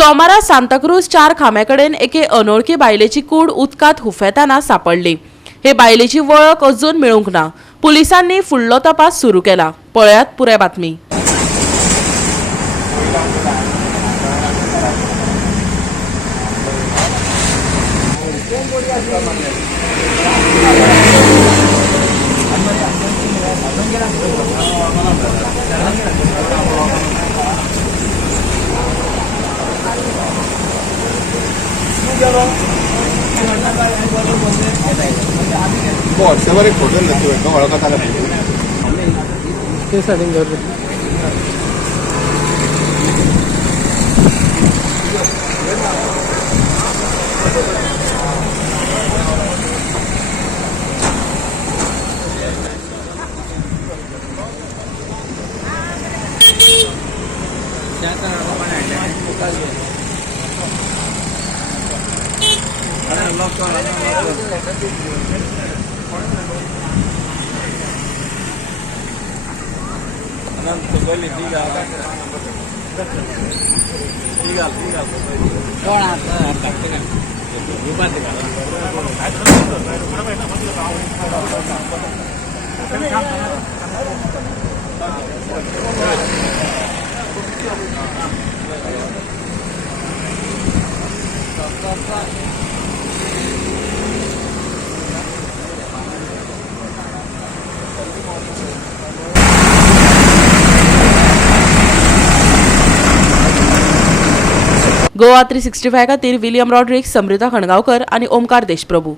सोमारा सांताक्रूज 4 खांब्याकडेन एके अनोळखी बायलेची कूड उदकांत हुफेताना सापडली। हे बायलेची वळख अजून मेळूंक ना। पुलिसांनी फुडलो तपास सुरू केला। पळयात पुराय बातमी। व्हॉट्सअपवर एक फोटो नसतो तो ओळखत आला ते सेटिंग कर गोवा 365 खातीर विलियम रॉड्रिक्स, समृता खणगांवकर आणि ओमकार देशप्रभू।